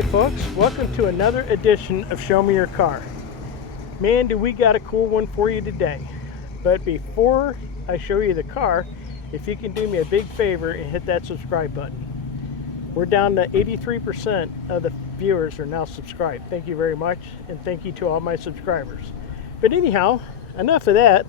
Alright folks, welcome to another edition of Show Me Your Car. Man, do we got a cool one for you today. But before I show you the car, if you can do me a big favor and hit that subscribe button. We're down to 83% of the viewers are now subscribed. Thank you very much, and thank you to all my subscribers. But anyhow, enough of that.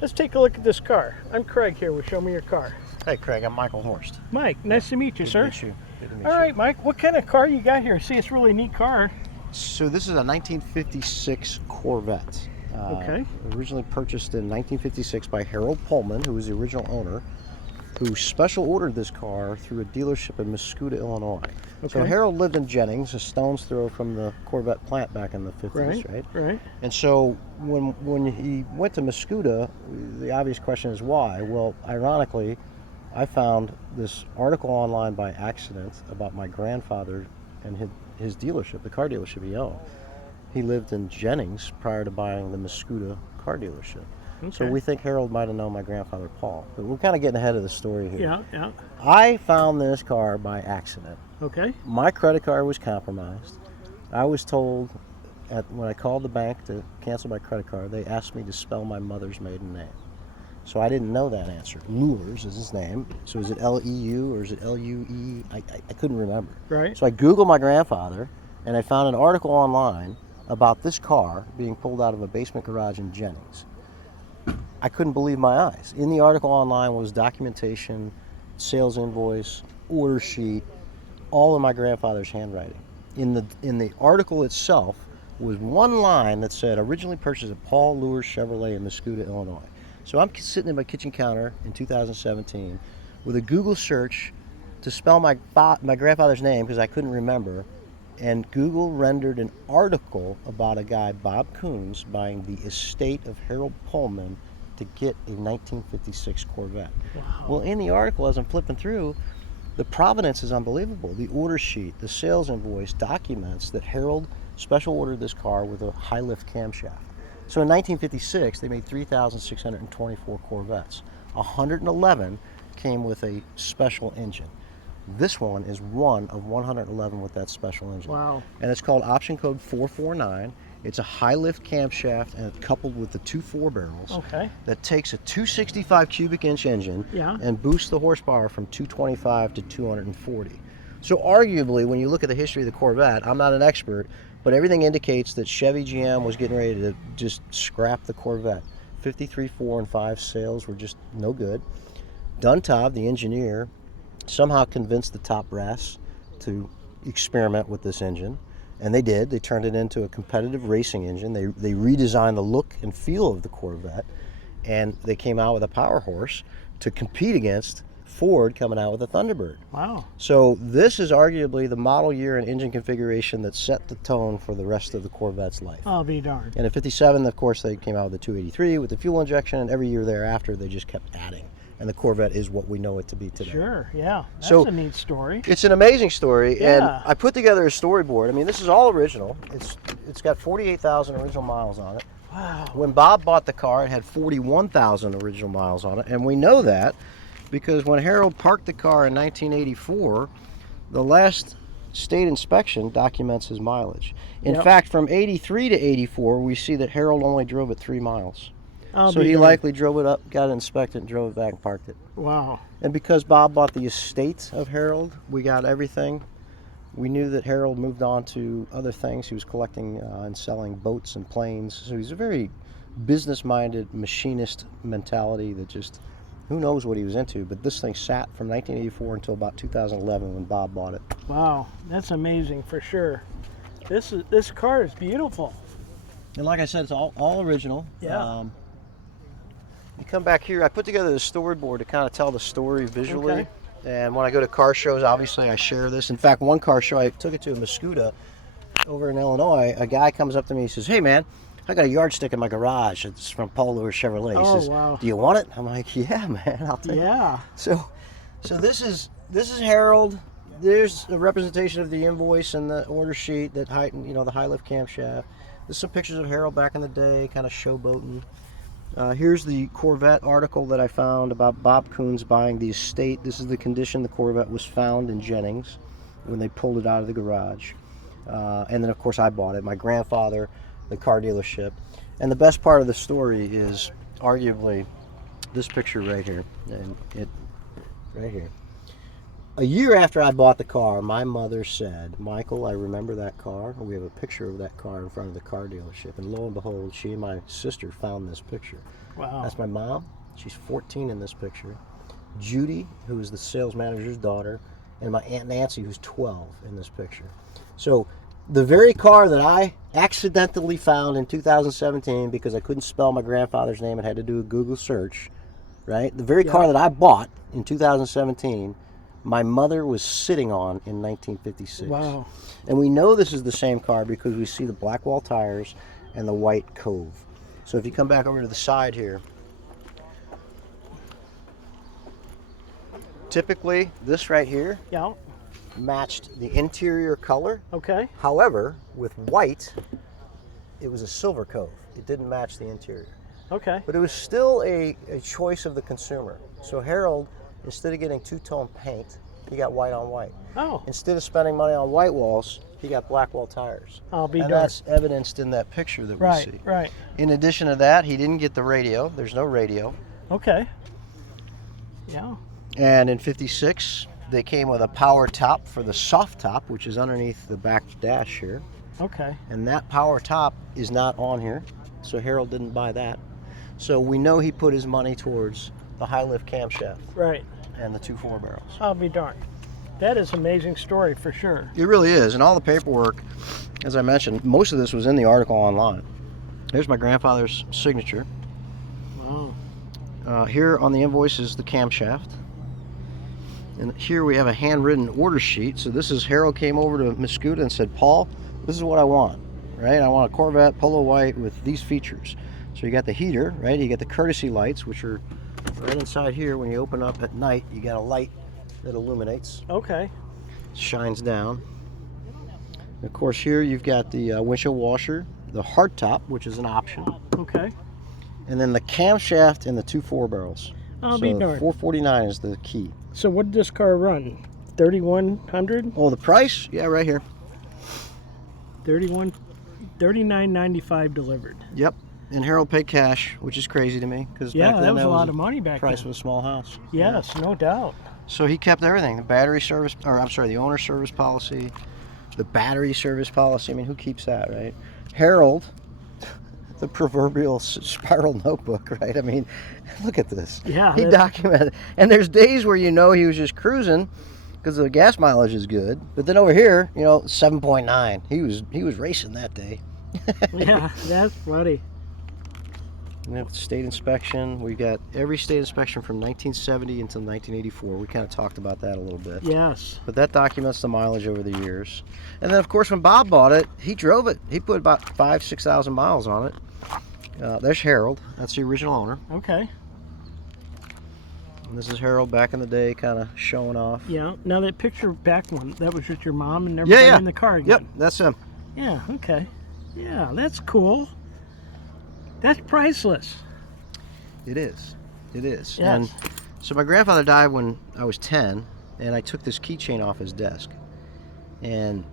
Let's take a look at this car. I'm Craig here with Show Me Your Car. Hey Craig, I'm Michael Horst. Mike, nice to meet you, sir. Good to meet you. Good to meet All you. right, Mike, what kind of car you got here? See, it's a really neat car. So this is a 1956 Corvette. Okay. Originally purchased in 1956 by Harold Pullman, who was the original owner, who special ordered this car through a dealership in Mascoutah, Illinois. Okay. So Harold lived in Jennings, a stone's throw from the Corvette plant back in the 50s, right? Right. And so when he went to Mascoutah, the obvious question is why? Well, ironically, I found this article online by accident about my grandfather and his dealership, the car dealership he owned. He lived in Jennings prior to buying the Mascoutah car dealership. Okay. So we think Harold might have known my grandfather Paul. But we're kind of getting ahead of the story here. Yeah. I found this car by accident. Okay. My credit card was compromised. I was told when I called the bank to cancel my credit card, they asked me to spell my mother's maiden name. So I didn't know that answer. Lures is his name. So is it L-E-U or is it L-U-E? I couldn't remember. Right. So I Googled my grandfather, and I found an article online about this car being pulled out of a basement garage in Jennings. I couldn't believe my eyes. In the article online was documentation, sales invoice, order sheet, all in my grandfather's handwriting. In the article itself was one line that said, originally purchased at Paul Lures Chevrolet in Mascoutah, Illinois. So I'm sitting at my kitchen counter in 2017 with a Google search to spell my grandfather's name because I couldn't remember, and Google rendered an article about a guy, Bob Coons, buying the estate of Harold Pullman to get a 1956 Corvette. Wow. Well, in the article, as I'm flipping through, the provenance is unbelievable. The order sheet, the sales invoice documents that Harold special ordered this car with a high-lift camshaft. So in 1956, they made 3,624 Corvettes. 111 came with a special engine. This one is one of 111 with that special engine. Wow. And it's called option code 449. It's a high-lift camshaft and it's coupled with the two 4-barrels. Okay. That takes a 265 cubic inch engine and boosts the horsepower from 225 to 240. So arguably, when you look at the history of the Corvette, I'm not an expert, but everything indicates that Chevy GM was getting ready to just scrap the Corvette. 53, 4, and 5 sales were just no good. Duntov, the engineer, somehow convinced the top brass to experiment with this engine. And they did. They turned it into a competitive racing engine. They redesigned the look and feel of the Corvette. And they came out with a power horse to compete against Ford coming out with a Thunderbird. Wow. So this is arguably the model year and engine configuration that set the tone for the rest of the Corvette's life. I'll be darned. And in 57, of course, they came out with the 283 with the fuel injection, and every year thereafter they just kept adding. And the Corvette is what we know it to be today. Sure, yeah. That's So a neat story. It's an amazing story, and Yeah. I put together a storyboard. I mean, this is all original. It's got 48,000 original miles on it. Wow. When Bob bought the car, it had 41,000 original miles on it, and we know that because when Harold parked the car in 1984, the last state inspection documents his mileage. In fact, from 83 to 84, we see that Harold only drove it 3 miles. So he likely drove it up, got it inspected, and drove it back and parked it. Wow. And because Bob bought the estate of Harold, we got everything. We knew that Harold moved on to other things. He was collecting and selling boats and planes. So he's a very business-minded machinist mentality that just, who knows what he was into. But this thing sat from 1984 until about 2011 when Bob bought it. Wow, that's amazing for sure. This car is beautiful. And like I said, it's all original. Yeah. You come back here, I put together the storyboard to kind of tell the story visually. Okay. And when I go to car shows, obviously I share this. In fact, one car show, I took it to Mascoutah over in Illinois. A guy comes up to me, he says, "Hey man, I got a yardstick in my garage. It's from Paul Lures Chevrolet." He says, wow. "Do you want it?" I'm like, "Yeah, man, I'll take it." Yeah. So this is Harold. There's a representation of the invoice and the order sheet that the high-lift camshaft. There's some pictures of Harold back in the day, kind of showboating. Here's the Corvette article that I found about Bob Coons buying the estate. This is the condition the Corvette was found in Jennings when they pulled it out of the garage. And then, of course, I bought it. My grandfather, the car dealership. And the best part of the story is arguably this picture right here. And right here. A year after I bought the car, my mother said, Michael, I remember that car. We have a picture of that car in front of the car dealership. And lo and behold, she and my sister found this picture. Wow. That's my mom. She's 14 in this picture. Judy, who is the sales manager's daughter, and my Aunt Nancy, who's 12 in this picture. So the very car that I accidentally found in 2017 because I couldn't spell my grandfather's name and had to do a Google search, right? The very car that I bought in 2017, my mother was sitting on in 1956. Wow. And we know this is the same car because we see the black wall tires and the white cove. So if you come back over to the side here, typically this right here matched the interior color. Okay. However, with white, it was a silver cove. It didn't match the interior. Okay. But it was still a choice of the consumer. So Harold, instead of getting two-tone paint, he got white on white. Oh. Instead of spending money on white walls, he got black wall tires. I'll be and darned. that's evidenced in that picture that we see. Right. In addition to that, he didn't get the radio. There's no radio. Okay. Yeah. And in 56, they came with a power top for the soft top, which is underneath the back dash here. Okay. And that power top is not on here, so Harold didn't buy that. So we know he put his money towards the high-lift camshaft. Right. And the 2 4-barrels. I'll be darned. That is an amazing story for sure. It really is, and all the paperwork, as I mentioned, most of this was in the article online. There's my grandfather's signature. Wow. Here on the invoice is the camshaft. And here we have a handwritten order sheet. So this is Harold came over to Muscuda and said, Paul, this is what I want, right? I want a Corvette Polo White with these features. So you got the heater, right? You got the courtesy lights, which are right inside here. When you open up at night, you got a light that illuminates. Okay. Shines down. And of course, here you've got the windshield washer, the hardtop, which is an option. Okay. And then the camshaft and the 2 4-barrels. I'll be darned. $449 is the key. So what did this car run? 3,100? Oh, the price? Yeah, right here. $39.95 delivered. Yep. And Harold paid cash, which is crazy to me because Yeah, back then that was a lot of money back price then. of a small house. Yes, no doubt. So he kept everything: the battery service, or I'm sorry, the owner service policy, the battery service policy. I mean, who keeps that, right? Harold, the proverbial spiral notebook, right? I mean, look at this. Yeah. He documented, and there's days where you know he was just cruising because the gas mileage is good, but then over here, you know, 7.9. He was racing that day. Yeah, that's funny. We have state inspection. We got every state inspection from 1970 until 1984. We kind of talked about that a little bit. Yes. But that documents the mileage over the years. And then, of course, when Bob bought it, he drove it. He put about 6,000 miles on it. There's Harold. That's the original owner. Okay. And this is Harold back in the day, kind of showing off. Yeah. Now that picture back one, that was just your mom and everybody in the car again. Yep, that's him. Yeah, okay. Yeah, that's cool. That's priceless. It is. It is. Yes. And so my grandfather died when I was 10, and I took this keychain off his desk. And,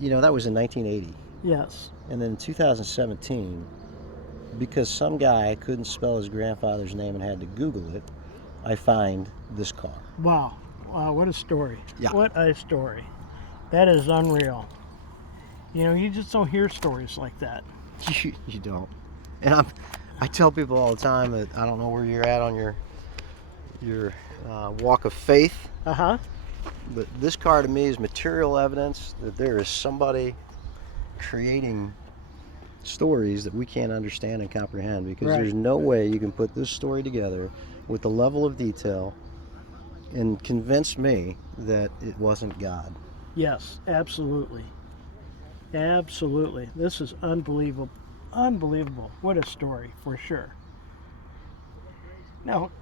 you know, that was in 1980. Yes. And then in 2017, because some guy couldn't spell his grandfather's name and had to Google it, I find this car. Wow. Wow, what a story. Yeah. What a story. That is unreal. You know, you just don't hear stories like that. You don't. And I tell people all the time that I don't know where you're at on your walk of faith. Uh-huh. But this car to me is material evidence that there is somebody creating stories that we can't understand and comprehend, because Right. there's no way you can put this story together with the level of detail and convince me that it wasn't God. Yes, absolutely. Absolutely. This is unbelievable. Unbelievable. What a story, for sure. Now,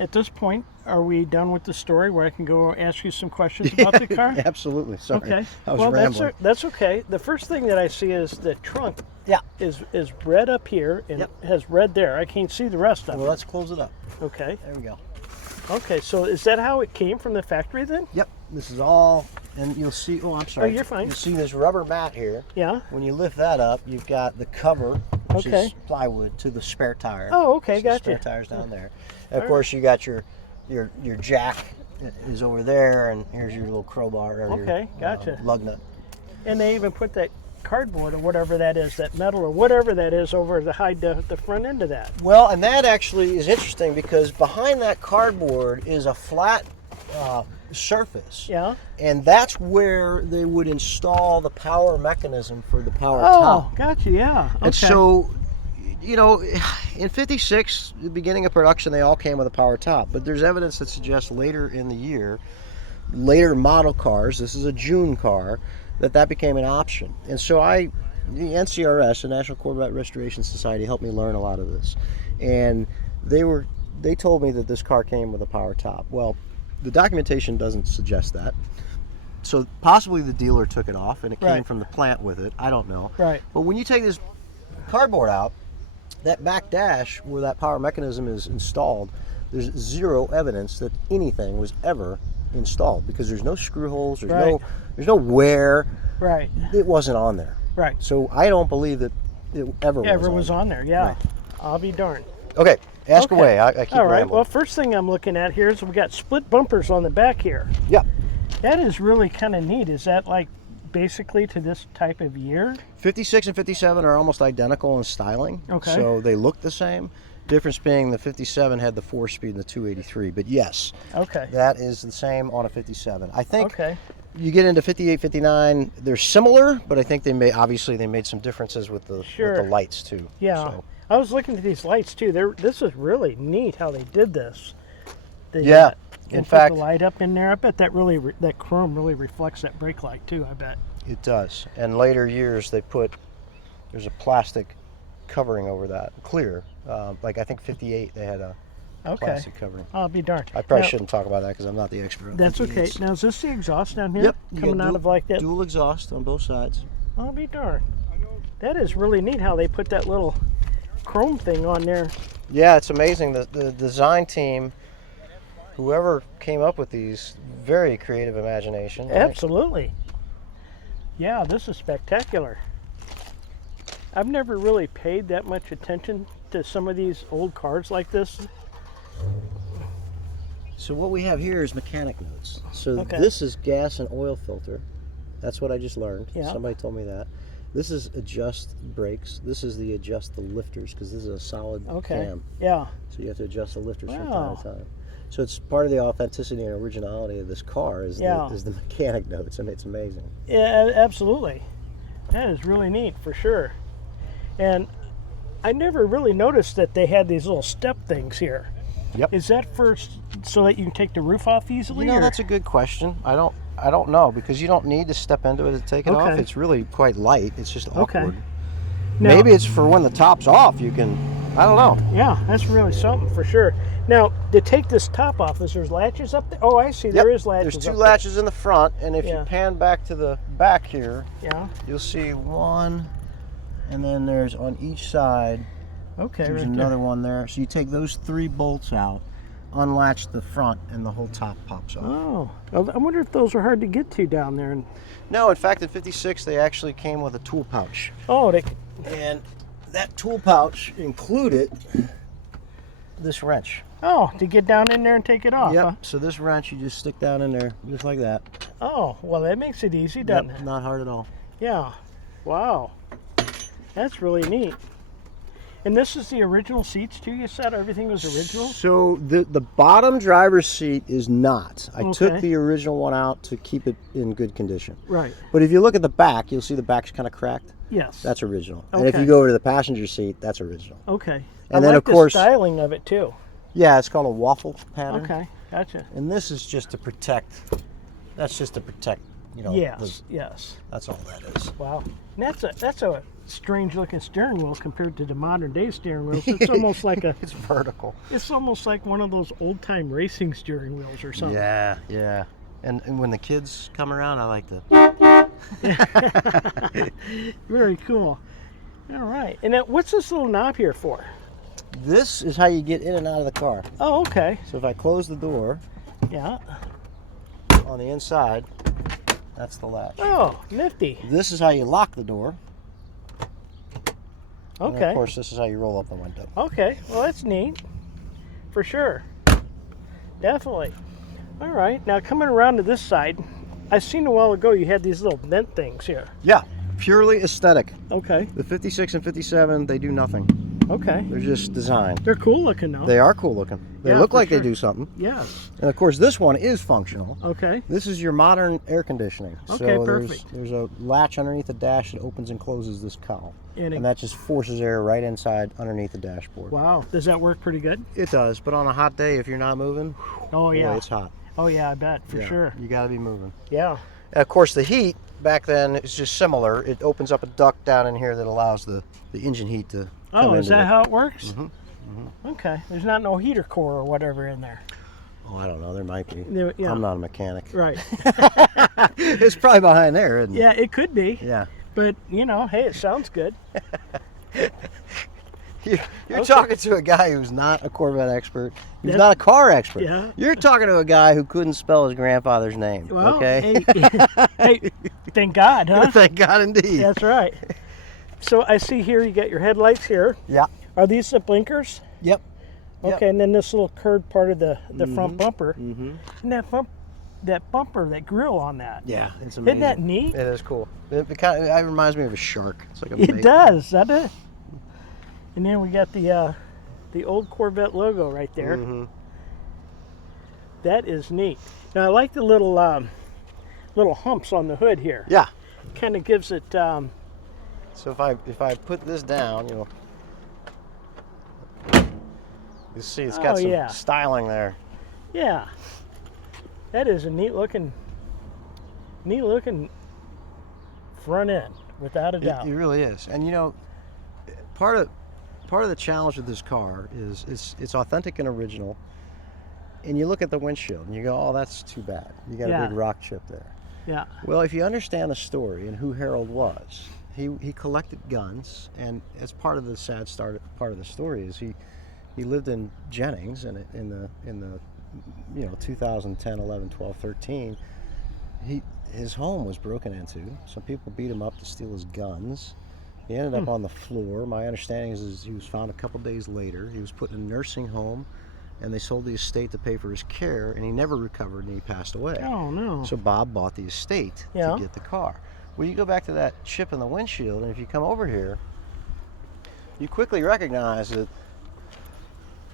at this point, are we done with the story where I can go ask you some questions about the car? Absolutely. Sorry. Okay. I was Well, rambling. that's okay. The first thing that I see is the trunk. Yeah. Is red up here and Yep. has red there. I can't see the rest of Well, it. let's close it up. Okay. There we go. Okay. So is that how it came from the factory then? Yep. This is all And you'll see, oh, I'm sorry. Oh, you're fine. You'll see this rubber mat here. Yeah. When you lift that up, you've got the cover, which Okay. is plywood, to the spare tire. Oh, okay, So gotcha. Spare tire's down there. And of course, you got your jack is over there, and here's your little crowbar. Or Okay, your, gotcha. lug nut. And they even put that cardboard or whatever that is, that metal or whatever that is, over to hide the front end of that. Well, and that actually is interesting because behind that cardboard is a flat surface. Yeah. And that's where they would install the power mechanism for the power Oh, top. gotcha. Yeah. Okay. And so, you know, in 56, the beginning of production, they all came with a power top. But there's evidence that suggests later in the year, later model cars, this is a June car, that became an option. And so the NCRS, the National Corvette Restoration Society, helped me learn a lot of this. And they told me that this car came with a power top. Well, the documentation doesn't suggest that. So possibly the dealer took it off and it came Right. from the plant with it. I don't know. Right. But when you take this cardboard out, that back dash where that power mechanism is installed, there's zero evidence that anything was ever installed because there's no screw holes, there's no wear. Right. It wasn't on there. Right. So I don't believe that it ever was on there. Yeah. Right. I'll be darned. Okay, ask Okay. away. I keep All right. rambling. Well, first thing I'm looking at here is we got split bumpers on the back here. Yeah. That is really kind of neat. Is that like basically to this type of year? 56 and 57 are almost identical in styling. Okay. So they look the same. Difference being the 57 had the 4-speed and the 283. But yes, Okay. that is the same on a 57. I think Okay. you get into 58, 59, they're similar, but I think they made some differences with the lights too. Yeah. So, I was looking at these lights too. This is really neat how they did this. They, Yeah. and In put fact, the light up in there. I bet that that chrome really reflects that brake light too. I bet. it does. And later years there's a plastic covering over that, clear. Like I think 58 they had a plastic covering. I'll be darned. I probably Now, shouldn't talk about that because I'm not the expert on That's okay. 58s. Now is this the exhaust down here? Yep. you Coming got out of like that. dual exhaust on both sides. I'll be darned. That is really neat how they put that little chrome thing on there. Yeah, it's amazing. The design team, whoever came up with these, very creative imagination. Absolutely. Yeah, this is spectacular. I've never really paid that much attention to some of these old cars like this. So what we have here is mechanic notes. So Okay. this is gas and oil filter. That's what I just learned. Yeah. Somebody told me that. This is adjust brakes. This is the adjust the lifters because this is a solid Okay. cam. Yeah. So you have to adjust the lifters from Wow. time to time. So it's part of the authenticity and originality of this car is the mechanic notes. I mean, it's amazing. Yeah, absolutely. That is really neat for sure. And I never really noticed that they had these little step things here. Yep. Is that so that you can take the roof off easily? You know, or- that's a good question. I don't know because you don't need to step into it to take it off. Okay. It's really quite light. It's just Okay. awkward. Now- Maybe it's for when the top's off. You can. I don't know. Yeah, that's really something for sure. Now, to take this top off, is there latches up there? Oh, I see. There is latches. There's two up latches in the front, and if Yeah. you pan back to the back here, there. Yeah. you'll see one, and then there's on each side. Okay. There's right another there. one there. So you take those 3 bolts out, unlatch the front, and the whole top pops off. Oh, I wonder if those are hard to get to down there. No, in fact, in 56 they actually came with a tool pouch, Oh, and that tool pouch included this wrench. to get down in there and take it off. Yep. Huh? So this wrench you just stick down in there just like that. Oh, well, that makes it easy, doesn't Yep, it? not hard at all. Yeah. Wow. That's really neat. And this is the original seats too. You said everything was original. So the bottom driver's seat is not. I Okay. took the original one out to keep it in good condition. Right. But if you look at the back, you'll see the back's kind of cracked. Yes. That's original. And if Okay. you go over to the passenger seat, that's original. Okay. And I then, like of course- the styling of it too. Yeah, it's called a waffle pattern. Okay. Gotcha. And this is just to protect. That's just to protect. You know. Yes. Yes. That's all that is. Wow. And that's a strange looking steering wheel compared to the modern day steering wheels. It's almost like It's vertical. it's almost like one of those old time racing steering wheels or something. Yeah, yeah. And when the kids come around, I like to. Very cool. All right. And then what's this little knob here for? This is how you get in and out of the car. Oh, okay. So if I close the door Yeah. on the inside, That's the latch. Oh, nifty. This is how you lock the door. And Okay. of course, this is how you roll up the window. Okay, well that's neat, for sure. Definitely. All right, now coming around to this side, I seen a while ago you had these little vent things here. Yeah, purely aesthetic. Okay. The 56 and 57, they do nothing. Okay. They're just designed. They're cool looking though. They are cool looking. They Yeah, look for like sure. they do something. Yeah. And of course, this one is functional. Okay. This is your modern air conditioning. Okay, so perfect. there's a latch underneath the dash that opens and closes this cowl. And that just forces air right inside underneath the dashboard. Wow. Does that work pretty good? It does, but on a hot day, if you're not moving, Oh yeah. boy, it's hot. Oh yeah, I bet for Yeah, sure. You got to be moving. Yeah. And of course, the heat back then is just similar. It opens up a duct down in here that allows the engine heat to come Oh, is into that it. how it works? Mm-hmm. Okay. There's not no heater core or whatever in there. Oh, I don't know. There might be. Yeah. I'm not a mechanic. Right. It's probably behind there, isn't it? Yeah, it could be. Yeah. But you know, hey, it sounds good. You're Okay. talking to a guy who's not a Corvette expert, who's Yeah. not a car expert. Yeah. You're talking to a guy who couldn't spell his grandfather's name. Well, okay. hey, thank God, huh? Thank God indeed. That's right. So I see here you got your headlights here. Yeah. Are these the blinkers? Yep. Okay, and then this little curved part of the front bumper. Mm-hmm. And that bumper, that grill on that. Yeah, it's amazing. Isn't that neat? It is cool. It reminds me of a shark. It's like a It does, doesn't it? And then we got the old Corvette logo right there. Mm-hmm. That is neat. Now I like the little humps on the hood here. Yeah. Kind of gives it. So if I put this down, you see it's got some styling there. Yeah. That is a neat looking front end, without a doubt. It really is. And part of the challenge with this car is it's authentic and original. And you look at the windshield and you go, oh, that's too bad. You got a big rock chip there. Yeah. Well, if you understand the story and who Harold was, he collected guns, and as part of the sad part of the story is he lived in Jennings, and in the 2010, 11, 12, 13, his home was broken into. Some people beat him up to steal his guns. He ended up on the floor. My understanding is he was found a couple days later. He was put in a nursing home, and they sold the estate to pay for his care, and he never recovered, and he passed away. Oh no. So Bob bought the estate Yeah. to get the car. Well, you go back to that chip in the windshield, and if you come over here, you quickly recognize that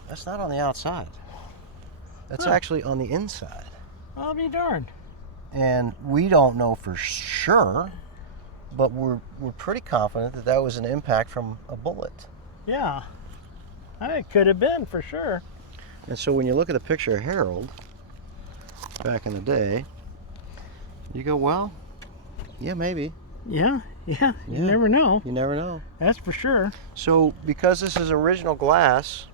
that's not on the outside. That's actually on the inside. I'll be darned. And we don't know for sure, but we're pretty confident that that was an impact from a bullet. Yeah. It could have been for sure. And so when you look at a picture of Harold back in the day, you go, well, yeah, maybe. Yeah. You Yeah. never know. You never know. That's for sure. So because this is original glass,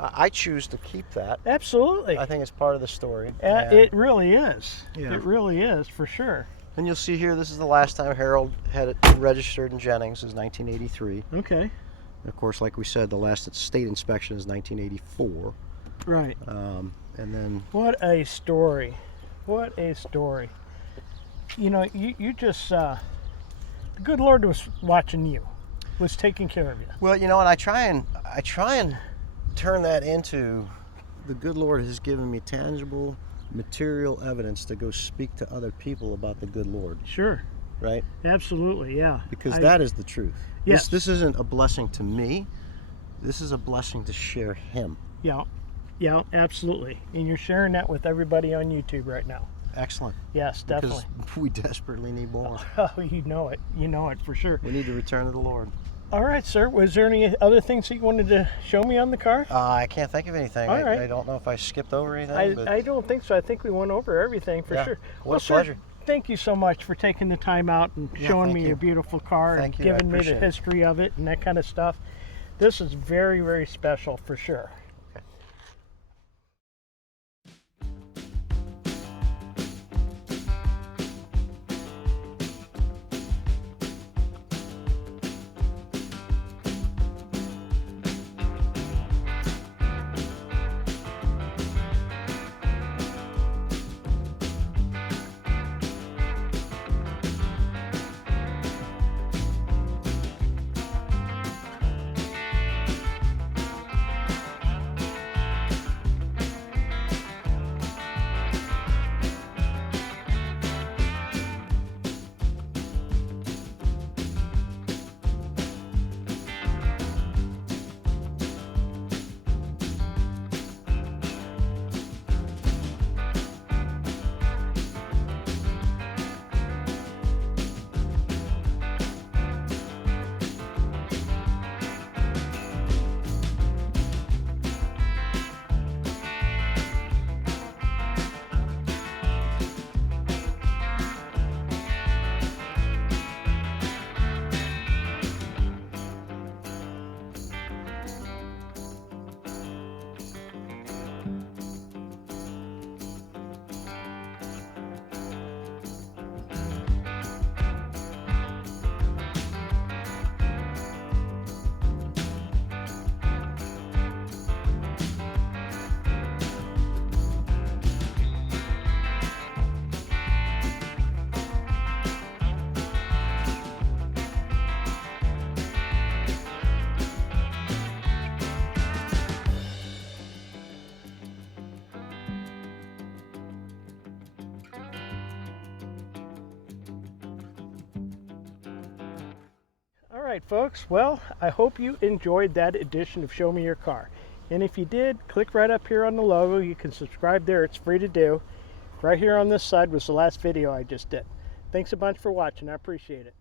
I choose to keep that. Absolutely. I think it's part of the story. It really is. Yeah. It really is for sure. And you'll see here, this is the last time Harold had it registered in Jennings, is 1983. Okay. Of course, like we said, the last state inspection is 1984. Right. And then, What a story. What a story. You just, the good Lord was watching you, was taking care of you. well, and I try and turn that into, the good Lord has given me tangible, material evidence to go speak to other people about the good Lord, Sure. right? Absolutely, yeah. Because that is the truth. Yes. This isn't a blessing to me. This is a blessing to share Him. Yeah, absolutely. And you're sharing that with everybody on YouTube right now. Excellent. Yes, definitely. Because we desperately need more. Oh, you know it. You know it for sure. We need to return to the Lord. All right, sir. Was there any other things that you wanted to show me on the car? I can't think of anything. All right. I don't know if I skipped over anything. but I don't think so. I think we went over everything for Yeah. sure. What a sir, pleasure. thank you so much for taking the time out and showing thank me you. your beautiful car Thank and you. I giving me the appreciate it. history of it and that kind of stuff. This is very, very special for sure. right, folks. Well, I hope you enjoyed that edition of Show Me Your Car. And if you did, click right up here on the logo. You can subscribe there. It's free to do. Right here on this side was the last video I just did. Thanks a bunch for watching. I appreciate it.